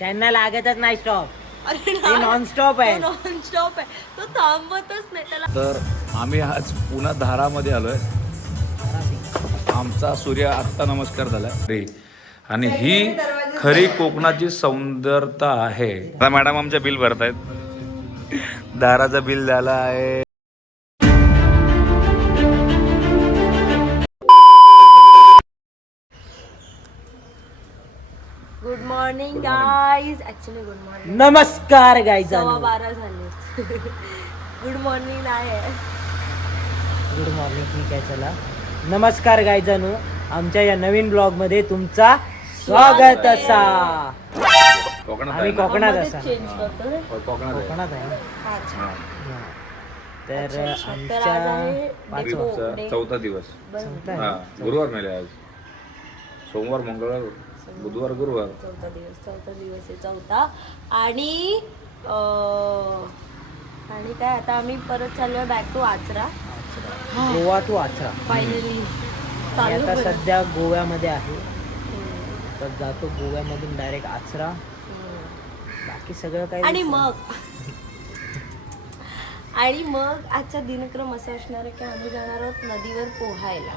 त्यांना लागतच नाही स्टॉप. अरे ते नॉन स्टॉप आहे. नॉन स्टॉप आहे, तो थांबतच नाही त्याला. तर आम्ही आज पुन्हा धारामध्ये आलोय. आमचा सूर्य आत्ता नमस्कार झालाय आणि ही खरी कोकणाची सौंदर्यता आहे. आता मॅडम आमच्या बिल भरतायत. दाराचं बिल झालं आहे. Good morning guys. Actually good morning. नमस्कार गाईज. 12:15 झाले. गुड मॉर्निंग आहे. Good morning. ठीक आहे, चला. नमस्कार गाईजानू, आमच्या या नवीन ब्लॉग मध्ये तुमचा स्वागत असा. आम्ही कोकणात असा. चेंज करतो रे. कोकणात आहे. अच्छा. तर तर आज आमच्या आहे चौथा दिवस. हा, गुरुवार मेले आज. सोमवार, मंगळवार, बुधवार, गुरुवार. चौथा दिवस आहे, चौथा. आणि काय आता आम्ही परत चाललोय back to Achara. Goa to Achara. Finally मी आता सध्या गोव्यामध्ये आहे. तर जातो गोव्यामधून डायरेक्ट आचरा. बाकी सगळं काही आणि मग आजचा दिनक्रम असा असणार आहे की आम्ही जाणार आहोत नदीवर पोहायला.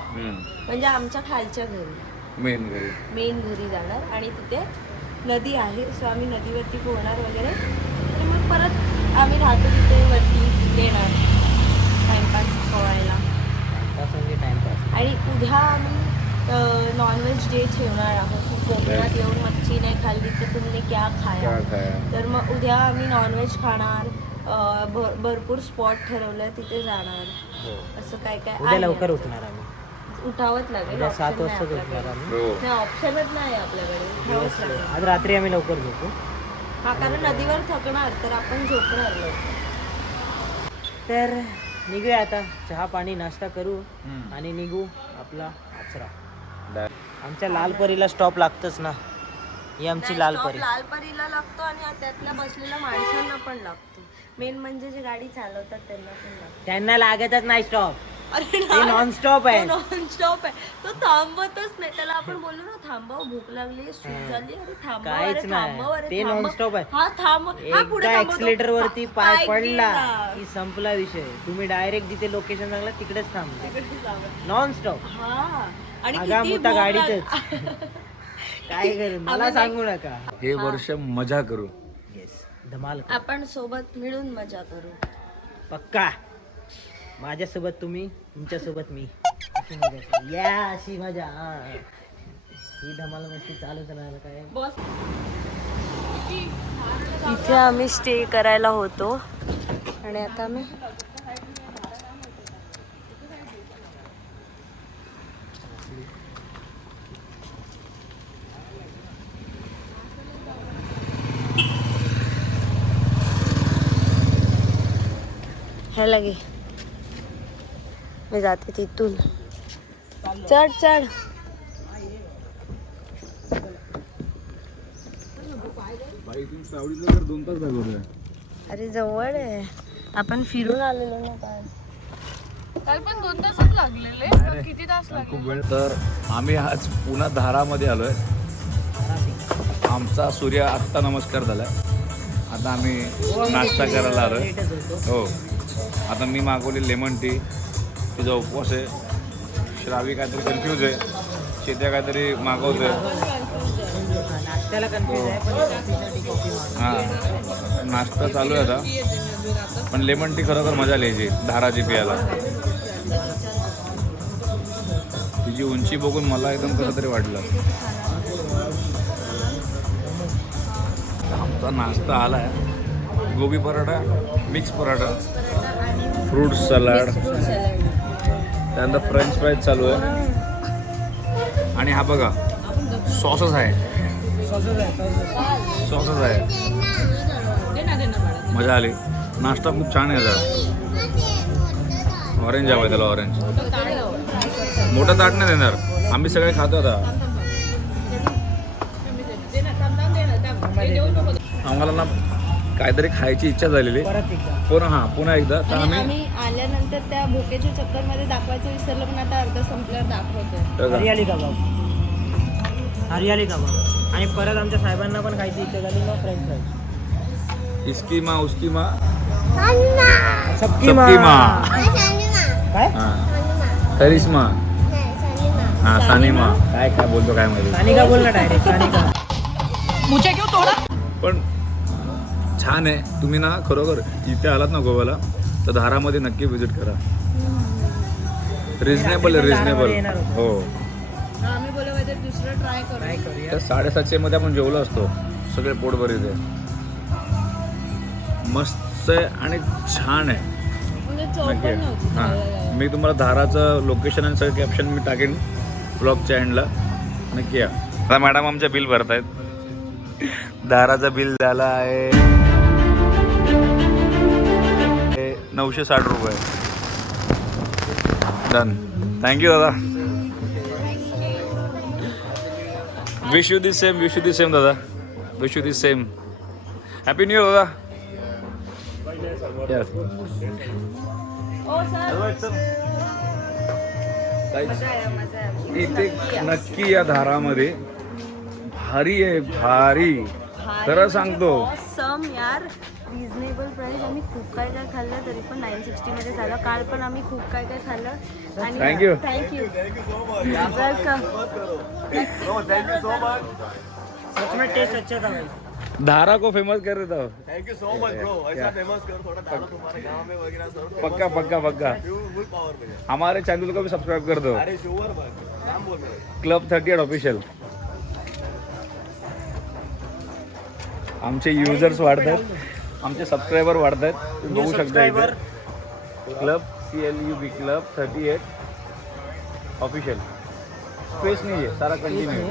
म्हणजे आमच्या खालच्या घरी, मेन घरी जाणार आणि तिथे नदी आहे. सो आम्ही नदीवरती पोहणार वगैरे आणि मग परत आम्ही राहतो तिथे वरती येणार टाइमपास पोहायला. टाइमपास. आणि उद्या आम्ही नॉनव्हेज डे ठेवणार आहोत. कोकणात येऊन मच्छी नाही खाल्ली तर तुम्ही क्या खाया. तर मग उद्या आम्ही नॉनव्हेज खाणार. भरपूर स्पॉट ठरवलंय, तिथे जाणार. असं काय काय उद्या लवकर उठणार आम्ही. उठावंच लागेल. 7 वाजता उठणार आम्ही. ऑप्शनच नाही आपल्याकडे. उठावंच लागेल. आज रात्री आम्ही लवकर झोपू. हा, कारण नदीवर थकणार तर आपण झोपणार नाही. तर निघूया आता. चहा पाणी नाश्ता करू आणि निघू आपला आचरा. आमच्या लालपरीला स्टॉप लागतच ना. ही आमची लालपरी. लालपरीला लागतो आणि त्यातल्या बसलेल्या माणसांना पण लागतो. मेन म्हणजे जे गाडी चालवतात त्यांना पण लागतो. त्यांना लागतच नाही स्टॉप. अरे ते नॉन स्टॉप आहे. नॉन स्टॉप आहे, तो थांबतच नाही. त्याला आपण बोललो ना थांबव, भूक लागली, सूज झाली, अरे थांबव, काहीच अरे नाही. थांबव, अरे ते थांबव. नॉन स्टॉप आहे. हा थांब, हा पुढे एकदा थांबवतो. एक्सिलेटर वरती पाय पडला गेला. की संपला विषय. तुम्ही डायरेक्ट जिथे लोकेशन सांगलं तिकडेच थांबला. तिकडे थांबव. Non stop. हा, आणि आगा किती मोठा भूक गाडीतच. काय करू, मला सांगू नका. हे वर्ष मजा करू. येस, धमाल करू. आपण सोबत मिळून मजा करू. पक्का. माझ्यासोबत तुम्ही, तुमच्यासोबत मी. अशी मजा करू. या अशी मजा. ही धमाल मस्ती चालूच राहिलं काय. बस. इथे आम्ही स्टे करायला होतो आणि आता आम्ही हे लगे मी जाते तिथून. चढ चढ. अरे जवळ आहे, आपण फिरून आलेलो ना काल पण 2 तासच लागलेले. किती तास खूप वेळ. तर आम्ही आज पुन्हा धारामध्ये आलोय. आमचा सूर्य आत्ता नमस्कार झालाय. आता आम्ही नाश्ता करायला आलोय. हो, आता मी मागवली लेमन टी. तुझा उपवास आहे. श्रावी काहीतरी कन्फ्यूज आहे. शेत्या काहीतरी मागवतोय. नाश्त्याला कन्फ्युज आहे पण हां, नाश्ता चालू आहे आता. पण लेमन टी खरं तर मजा लिहायची धाराची पियाला. तिची उंची बघून मला एकदम कसं तरी वाटलं. आमचा नाश्ता आला आहे. Gobi paratha, mix paratha, fruit salad, त्यानंतर फ्रेंच फ्राईज चालू आहे. आणि हा बघा सॉसच आहे. सॉसच आहे. मजा आली. नाश्ता खूप छान आहे. ऑरेंज हवं आहे त्याला. ऑरेंज मोठं ताट नाही देणार. आम्ही सगळे खातो आता. आम्हाला ना काहीतरी खायची इच्छा झालेली. पुन्हा एकदा. तर आम्ही आल्यानंतर त्या भोकेच्या चक्कर मध्ये दाखवायचं विसरलं, पण आता अर्धा संपल्यावर दाखवतोय. हरियाली कबाब. हरियाली कबाब. आणि परत आमच्या साहेबांना पण खायची इच्छा झाली मग फ्रेंच फ्राईज. इसकी माँ उसकी माँ सबकी सबकी माँ. माँ. काय हां करिश्मा. हां सानिमा. काय काय बोलतो काय माहिती. सानिका बोल ना डायरेक्ट सानिका. पण छान आहे. तुम्ही ना खरोखर इथे आलात ना गोव्याला तर धारामध्ये नक्की व्हिजिट करा. रिजनेबल आहे रिजनेबल. हो आम्ही बोलवते दुसरं ट्राय ट्राय करूया. त्या 750 मध्ये आपण जेवलो असतो. सगळे पोट भरीत आहे. मस्त आहे आणि छान आहे. नक्की हां मी तुम्हाला धाराचं लोकेशन आणि सगळं कॅप्शन मी टाकेन ब्लॉगच्या एंडला. नक्की या. आता मॅडम आमच्या बिल भरतायत. धाराचं बिल झालं आहे 960 रुपये. डन. थँक्यू दादा. विश यू दी सेम दादा. Wish you the same. Happy new year दादा. Yes. इथे नक्की या धारामध्ये भारी आहे भारी. खरं सांगतो. सम यार रिझनेबल प्राइस. आम्ही खूप काय काय खाल्लं तरी पण 960 मध्ये झालं. काल पण आम्ही खूप काय काय खाल्लं आणि थँक्यू. Thank you welcome. सच में टेस्ट अच्छा था भाई. धारा को फेमस कर देता हूँ. Thank you so much bro. ऐसा फेमस करो थोड़ा डालो तुम्हारे गांव में वगैरह सब. पक्का पक्का पक्का. फुल पावर पे. हमारे चैनल को भी सब्सक्राइब कर दो. अरे श्योर बन. नाम बोल मेरे. Club 38 official. आमचे युजर्स वाढत आहेत. आमचे सबस्क्रायबर वाढत आहेत. तुम्ही बघू शकता इथे club CLUB club 38 official. Space नहीं है सारा continue.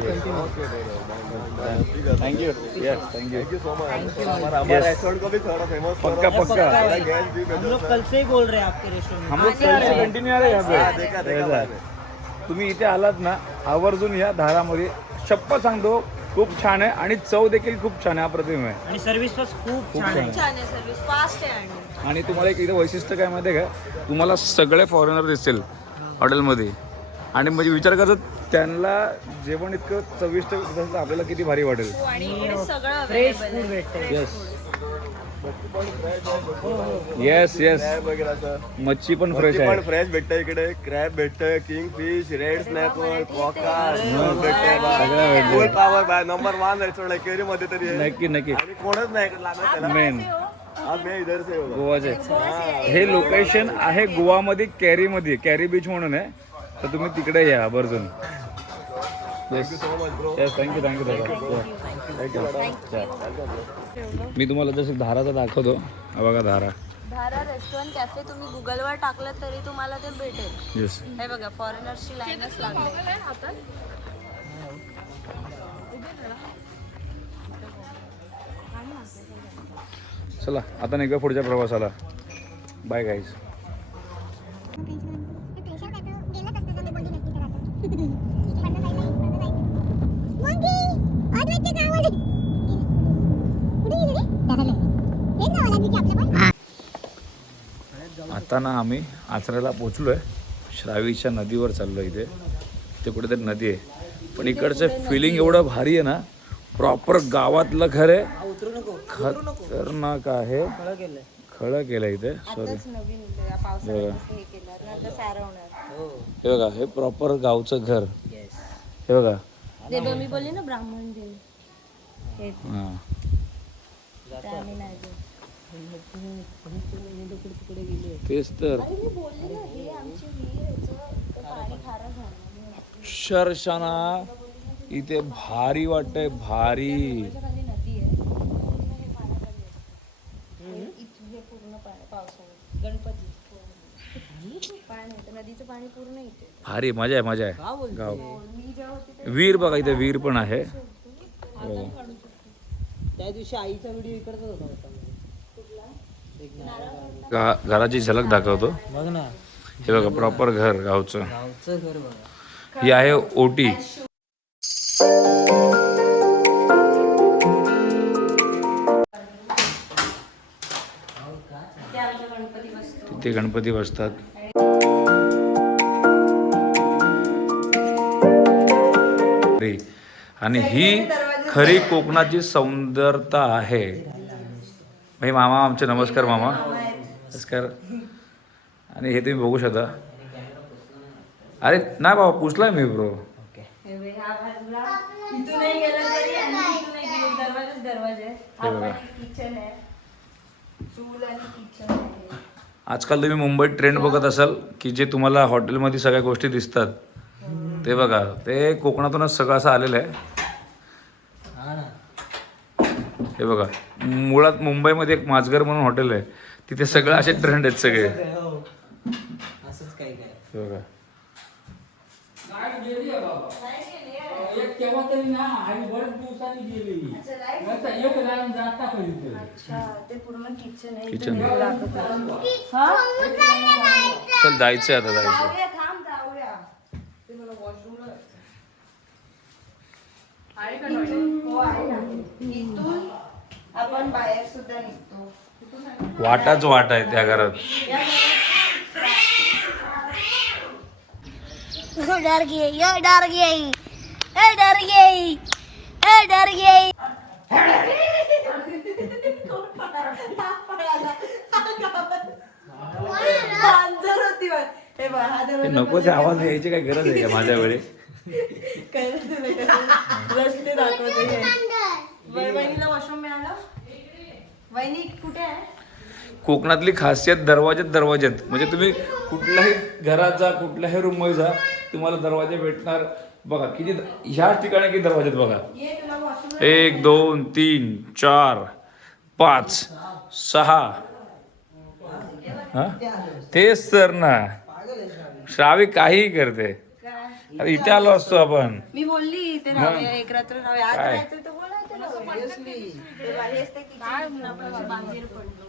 Thank you. Yes thank you so much. हमारा रेस्टोरेंट को भी थोड़ा फेमस करो. पक्का पक्का. गैस भी हम लोग कल से ही बोल रहे हैं आपके रेस्टोरेंट में. हम लोग कल से कंटिन्यू आ रहे हैं यहाँ देखा पे. देखा. तुम्ही इथे आलात ना आवर्जून या धारामध्ये. शपथ सांगतो खूप छान आहे आणि चव देखील खूप छान आहे. अप्रतिम आहे. आणि सर्व्हिस पण खूप छान आहे. छान आहे सर्व्हिस. फास्ट आहे आणि आणि तुम्हाला एक इथं वैशिष्ट्य काय माहिती आहे का. तुम्हाला सगळे फॉरेनर दिसतील हॉटेलमध्ये. आणि म्हणजे विचार करतात त्यांना जेवण इतकं चविष्ट असेल तर आपल्याला किती भारी वाटेल. आणि इकडे सगळं फ्रेश available फूड आहे. भेटते. Yes yes yes. क्रॅब वगैरे सर. मच्छी पण फ्रेश पण आहे. फ्रेश भेटतं इकडे. क्रॅब भेटतं, किंग फिश, रेड स्नॅपर, कॉका भेटते. फुल पावर बाय. नंबर 1 रेस्टोरेंट आहे केरी मध्ये तरी आहे. नक्की नक्की. आणि कोणच नाही इकडे लागणार त्याला. मेन आज मी इधर से होगा. गोवाचे हे लोकेशन आहे गोवामध्ये कॅरीमध्ये. कॅरी बीच म्हणून आहे. तर तुम्ही तिकडे या आवर्जून. Yes yes. थँक्यू थँक्यू दादा. मी तुम्हाला जसं धाराचा दाखवतो. हा बघा धारा. धारा रेस्टॉरंट कॅफे तुम्ही गुगलवर टाकलं तरी तुम्हाला ते भेटेल. येस. हे बघा फॉरेनर्सची लाईनच लागली. चला आता निघा पुढच्या प्रवासाला. Bye guys. आता ना आम्ही आचऱ्याला पोचलोय. श्रावीच्या नदीवर चाललो. इथे ते कुठेतरी नदी आहे पण इकडचं फिलिंग एवढं भारी आहे ना. प्रॉपर गावातलं घर आहे. खतरनाक आहे. खळं केलं इथे. सॉरी हे बघा हे प्रॉपर गावचं घर. हे बघा मी बोलली ना ब्राह्मण दिन. हां तेच तर. शर्षाना इथे भारी वाटतंय भारी. नदीचं पाणी पूर्ण येते. भारी मजा आहे मजा आहे. गाव वीर बघा इथे वीर पण आहे. त्या दिवशी आईचा व्हिडिओ इकडचा होता. घराची झलक दाखवतो. बघ ना हे बघा प्रॉपर घर गावचं. गावचं घर बघा. ही आहे ओटी. तिथे गणपती बसतात. आणि ही खरी कोकणाची सौंदर्यता आहे. भाई मामा आमचे नमस्कार मामा. नमस्कार. आणि हे तुम्ही बघू शकता. अरे नाही बाबा पुसलाय मी ब्रो. ह्या बाजूला इथूनही गेलं तरी आणि इथूनही गेलं दरवाजाच दरवाजा आहे. हा पण किचन आहे, चूल आणि किचन आहे. आजकाल तुम्ही मुंबईत ट्रेंड बघत असाल की जे तुम्हाला हॉटेलमध्ये सगळ्या गोष्टी दिसतात ते बघा, ते कोकणातूनच सगळं असं आलेलं आहे. हे बघा, मुळात मुंबईमध्ये एक माझघर म्हणून हॉटेल आहे, तिथे सगळं असे ट्रेंड आहेत सगळे. असंच काही काय. हे बघा, अच्छा, ते पूर्ण किचन आहे. किचन. हा? चल जायचंय आता जायचं. जाऊया, थांब जाऊया. ते मला वॉशरूमला हो आहे ना. इथून आपण बाहेर सुद्धा निघतो. वाटाच वाट आहे त्या घरात. डर गई, ये डर गई, ए डर गई, ए डर गई. अंदर होती बघ. हे बघ, हा ते दरवाजा नको ते आवाज यायची काय गरज आहे का माझ्या वेळी. कळलं तुला कसं? रस्ते दाखवते हे. वहिनीला वॉशरूम मिळालं? वहिनी कुठे आहे? कोकणातली खासियत दरवाजेत म्हणजे तुम्ही कुठल्याही घरात जा, कुठल्याही रूम मध्ये जा, तुम्हाला दरवाजे भेटणार. बघा किती ह्या ठिकाणी किती दरवाजे आहेत बघा. ये तुला वॉशरूम 1 2 3 4 5 6. हा तेच तर ना, श्रावी काहीही करते. आता इथे आलो असतो आपण. मी बोलली इथे राहूया, एक रात्र राहूया. आज काय? राहायचं तर बोलायचं ना. ते बाहेर असते की काय आपण बाहेर पडलो.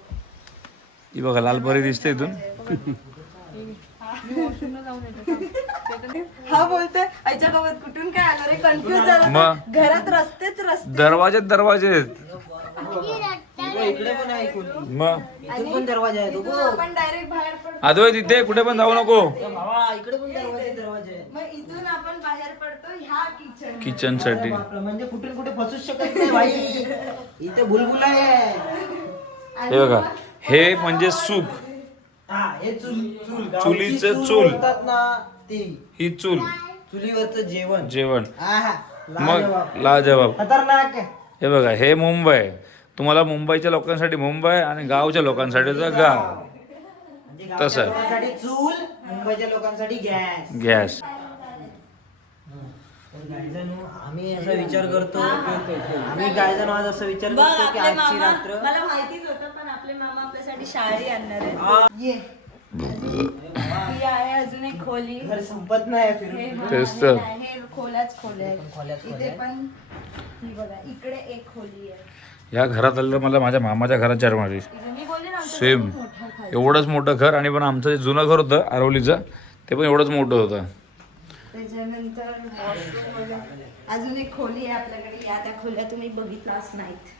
ही बघा लालपरी दिसते इथून. हा बोलतोय आईच्या गावात कुठून काय आलो रे, कन्फ्युज झाला. मग घरात रस्तेच रस्ते. दरवाजे आहेत. इकडे पण आहे कोणी. मग इथून पण दरवाजा आहे. इथून आपण डायरेक्ट बाहेर पडतो. अद्वै तिथे कुठे पण जाऊ नको. भावा इकडे पण दरवाजे आहे. मग इथून आपण बाहेर पडतो ह्या किचन. किचन साठी. बापरे, म्हणजे कुठून कुठे फसूच शकत नाही भाई. इथे बुलबुला आहे. हे बघा, हे म्हणजे सूप. हा हे चूल चूल चुलीचं गावची चूल. बोलतात ना ती. ही चूल चुलीवरचं जेवण. जेवण. आहा, मग लाजवाब. लाजवाब. खतरनाक. हे बघा, हे मुंबई. तुम्हाला मुंबईच्या लोकांसाठी मुंबई आणि गावच्या लोकांसाठी गाव. म्हणजे गावच्या तसं. लोकांसाठी चूल, मुंबईच्या लोकांसाठी गॅस. गॅस. आम्ही असा विचार करतो, आम्ही गायजण आज असा विचार बघ करतो की आपले आजची मामा, रात्र मला माहितीच होतं पण आपले मामा आपल्यासाठी शाळी आणणार आहेत. ये ही आहे अजून एक खोली. घर संपत नाही हे फिरून. हा, तेच हे तर. नाही, हे खोल्याच खोल्या आहेत. खोल्याच खोल्या इथे आहेत. पण ही बघा, इकडे एक खोली आहे. या घरात आलेलं मला माझ्या मामाच्या घरात चार मारली. इथे मी बोलले ना आमचं सेम खूप मोठं खाली. एवढंच मोठं घर. आणि पण आमचं जे जुनं घर होतं आरवलीचं, ते पण एवढंच मोठं होतं. त्याच्यानंतर वॉशरूम वगैरे अजून एक खोली आहे आपल्याकडे. या त्या खोल्या तुम्ही बघितलाच नाहीत.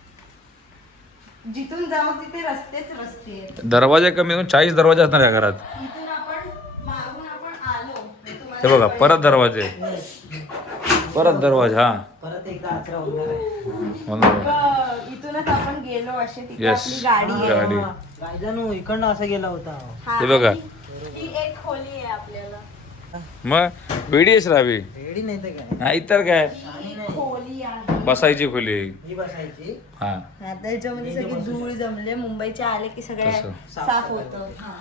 जिथून जाऊ तिथे रस्तेच रस्ते आहेत. दरवाजा कमी करून 40 दरवाजे असणार या घरात. इथून आपण मागून आपण आलो. हे बघा, परत दरवाजे, परत दरवाजा. हा परत एकदा आचरा होणार आहे. म्हणून इथूनच आपण गेलो असे तिथे Yes. आपली गाडी आहे. गाडी. गायजण इकडनं असा गेला होता. हा, हे बघा. ही एक खोली आहे आपल्याला. मग वेडीच राहावी. रेडी नाही तर काय. नाही तर काय, ही खोली आहे. बसायची खोली. ही बसायची. हा हा, त्याच्यामध्ये सगळी धूळ जमले. मुंबईचे आले की सगळे तसं. साफ होतं. हा.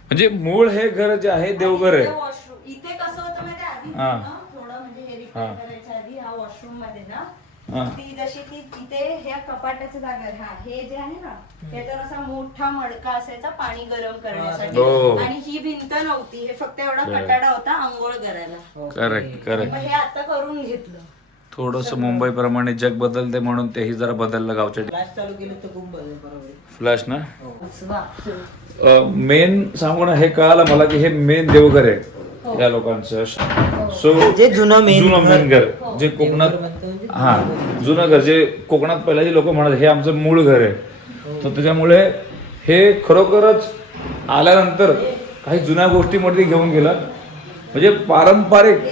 म्हणजे मूळ हे घर जे आहे देवघर इथे आहे. वॉशरूम. इथे कसं होतं माहिती आहे, आधी हा. ना, थोडं म्हणजे हे रिपेअर हा. करायच्या आधी ह्या वॉशरूम मध्ये ना हा. ती जशी ती तिथे ह्या कपाटाचं जागा आहे. हा, हे जे आहे ना त्याच्यावर असा मोठा मडका असायचा पाणी गरम करण्यासाठी. हो. आणि ही भिंत नव्हती, हे फक्त एवढा बरं. कटाडा होता आंघोळ करायला. Correct correct. मग हे आता करून घेतलं. थोडस मुंबई प्रमाणे जग बदलते म्हणून तेही जरा बदललं गावच्या. फ्लॅश चालू केलं तर खूप बरोबर. फ्लॅश ना. उचवा. मेन सांगू ना, हे कळालं मला की हे मेन देवघर आहे या लोकांचं. सो जे जुनं मेन घर जे कोकणात, हा जुनं घर जे कोकणात पहिला जे लोक म्हणत हे आमचं मूळ घर आहे. तर त्याच्यामुळे हे खरोखरच आल्यानंतर काही जुन्या गोष्टीमध्ये घेऊन गेला. म्हणजे पारंपरिक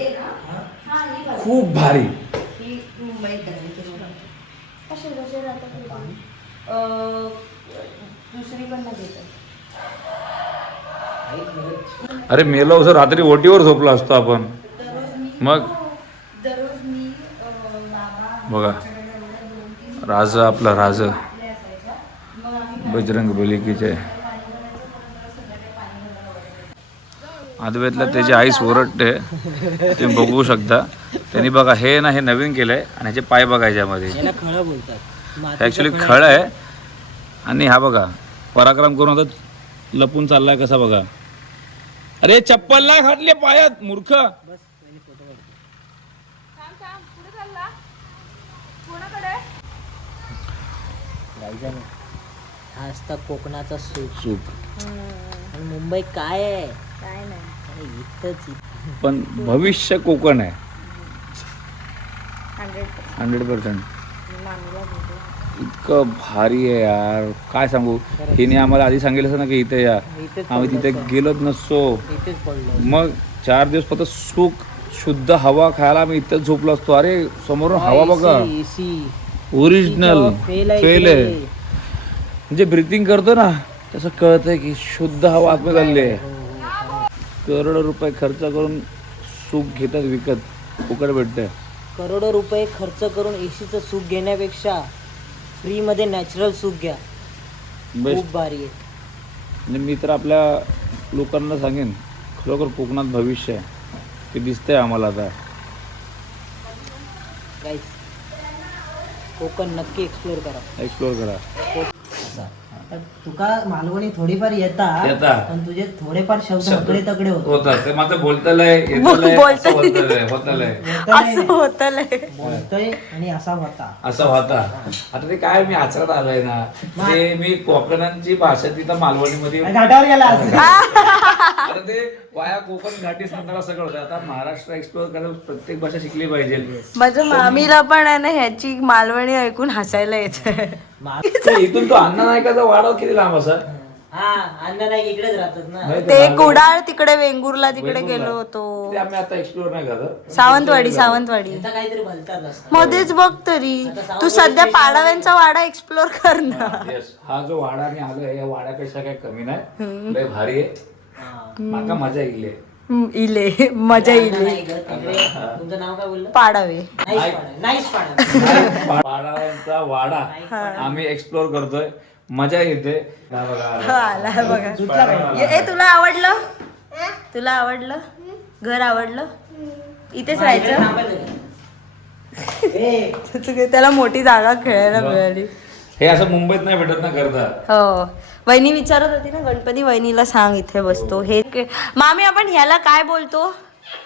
खूप भारी. ही तरी पण नाही देत. अरे मेलो असं रात्री ओटीवर झोपलो असतो आपण. मग दररोज मी बघा राज आपला राज बजरंग बली की जय. आदवेतला त्याची आईस ओरडते तुम्ही बघू शकता. त्यांनी बघा हे ना हे नवीन केलंय आणि ह्याचे पाय बघा ह्याच्यामध्ये याला खळं बोलतात. ऍक्च्युली खळ आहे. आणि हा बघा पराक्रम करून आता लपून चाललाय कसा बघा. अरे चप्पल नाही घातले पायात मूर्ख. हा असता कोकणाचा सूप. चूक आणि मुंबई काय आहे? काय नाही. अरे इथंच पण भविष्य कोकण आहे 100% 100%. मामीला भेटू. इतकं भारी आहे यार काय सांगू. हिने आम्हाला आधी सांगितलं ना की इथे या. इथेच आम्ही तिथे गेलोच नसतो. इथेच पडलो. मग 4 दिवस फक्त सुख शुद्ध हवा खायला आम्ही इथेच झोपलो असतो. अरे समोरून हवा बघा एसी ओरिजिनल फेल आहे फेल आहे. इकडे. म्हणजे ब्रिथिंग करतो ना तसं कळतंय की शुद्ध हवा आतमध्ये चालली आहे. करोडो रुपये खर्च करून सुख घेतात विकत. फुकट भेटतंय. करोडो रुपये खर्च करून एसीचं सुख घेण्यापेक्षा फ्री मध्ये नॅचरल सुख घ्या. बेस्ट. खूप भारी आहे. म्हणजे मी तर आपल्या लोकांना सांगेन खरोखर कोकणात भविष्य आहे. ते दिसतंय आम्हाला आता. गाईस कोकण नक्की एक्सप्लोर करा. एक्सप्लोर करा. तुका मालवणी थोडीफार येतात येता. पण तुझे थोडेफार शब्द इकडे तकडे होते. होतात ते मात्र बोलतलंय असं होतं बोलतोय आणि असा होता. असं होता. आता ते काय मी आचरत आलोय ना ते मी कोकणांची भाषा तिथं मालवणीमध्ये घाटावर गेला आता ते वाया कोकण घाटी सांगताना सगळं होतं. आता महाराष्ट्र एक्सप्लोर करायला प्रत्येक भाषा शिकली पाहिजे. माझ्या मामीला पण आहे ना ह्याची मालवणी ऐकून हसायला येतं. ते इथून तो अण्णा नायकाचा वाडा किती लांब असा. हा अण्णा नाही इकडेच राहतात ना. ते कुडाळ तिकडे वेंगुर्ला तिकडे गेलो होतो. ते आम्ही आता एक्सप्लोर नाही करत. सावंतवाडी त्यांचा काहीतरी भलताच असतं. मध्येच बघ तरी तू सध्या पाडव्यांचा वाडा एक्सप्लोर कर ना. येस हा जो वाडा मी आलोय या वाड्यापेक्षा काही कमी नाही. लय भारी आहे. माका मजा येईल. इले मजा इले. नाही गं, तिकडे तुमचं नाव काय बोललं? पाडावे. नाईस पाडा. पाडाचा वाडा आम्ही एक्सप्लोर करतोय. मजा येते. आला बघा. ए तुला आवडलं? तुला आवडलं? घर आवडलं? इथेच राहायचं. त्याला मोठी जागा खेळायला मिळाली. हे असं मुंबईत नाही भेटत ना करता. हो वहिनी विचारत होती ना गणपती वहिनीला सांग इथे बसतो. हे मामी आपण ह्याला काय बोलतो?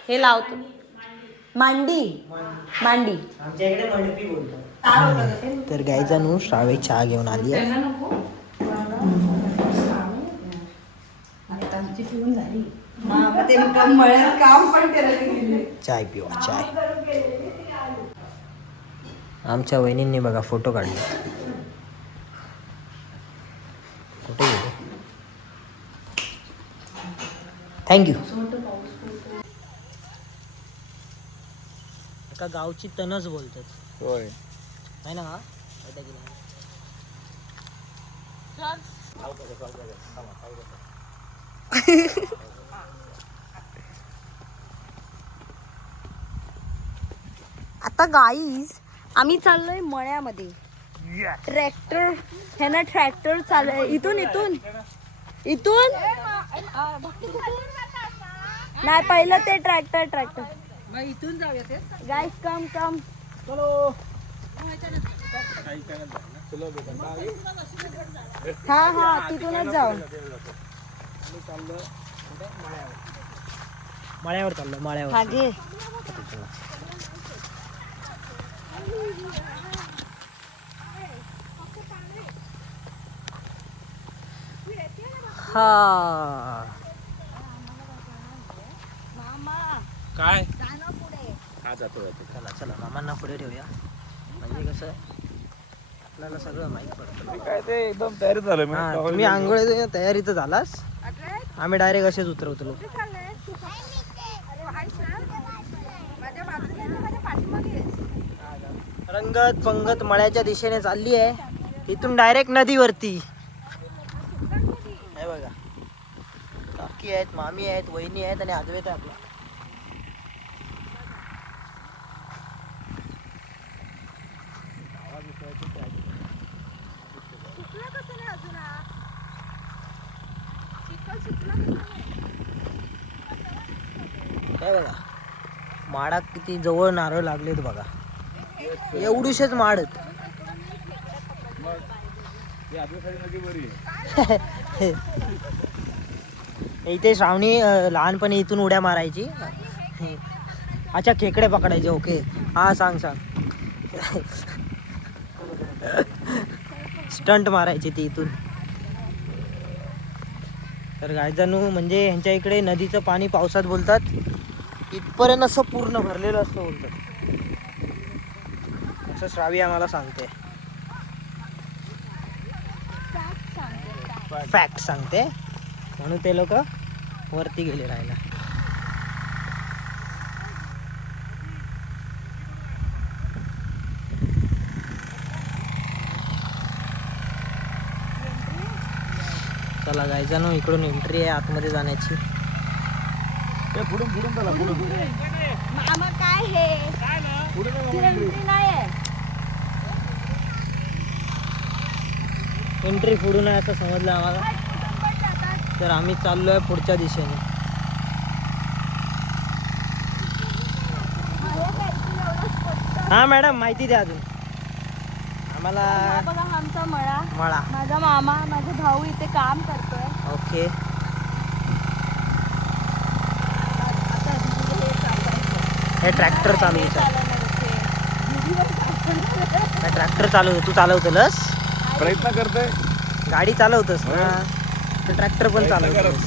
हे लावतो मांडी. मांडी आमच्या इकडे मंडपी बोलतो. तर गायचा नू श्रावे चहा घेऊन आली आहे. चाय पिवा चाय. आमच्या वहिनींनी बघा फोटो काढले. कुठे गेले? थँक्यू. एका गावची तनच बोलतात. होय आहे ना का? आता गाईज आम्ही चाललोय मळ्यामध्ये. ट्रॅक्टर ह्याना ट्रॅक्टर चालय. इथून इथून इथून नाही पहिलं ते ट्रॅक्टर इथून जाऊया. गाईज कम कम. हा तिथूनच जाऊ. माळ्यावर चाललो. माळ्यावर. हा घे. हा काय चला चला मामांना पुढे ठेवूया. म्हणजे कसं आपल्याला सगळं माहित पडतं. काय ते एकदम तयारी झालं मी. हा, तुम्ही आंघोळीच्या तयारीत झालास. आम्ही डायरेक्ट असेच उतरवतो. रंगत पंगत मळ्याच्या दिशेने चालली आहे. इथून डायरेक्ट नदीवरती. हे बघा, काकी आहेत, मामी आहेत, वहिनी आहेत आणि अद्वैत आहे आपला. हे बघा माडात किती जवळ नारळ लागलेत बघा, एवढीशेच माड आहेत. इथे श्रावणी लहानपणी इथून उड्या मारायची. अच्छा, खेकडे पकडायचे. ओके, हा सांग. स्टंट मारायची ती इथून. तर गायजानू म्हणजे ह्यांच्या इकडे नदीचं पाणी पावसात बोलतात इथपर्यंत असं पूर्ण भरलेलं असतं बोलतात, असं श्रावी आम्हाला सांगते. फॅक्ट सांगते म्हणून ते लोक वरती गेले राहायला. चला गायजानू, इकडून एंट्री आहे आतमध्ये जाण्याची. मामा काय हे एंट्री नाही आहे. एंट्री पुढून आहे असं समजलं आम्हाला, तर आम्ही चाललोय पुढच्या दिशेने. हा मॅडम, माहिती द्या अजून आम्हाला. हा बघा आमचा मळा. मळा. माझा मामा, माझा भाऊ इथे काम करतोय. ओके. हे ट्रॅक्टर चालवायचं आहे. ट्रॅक्टर चालू, तू चालवतलस? प्रयत्न करते, गाडी चालवतस ना, तर ट्रॅक्टर पण चालवतस.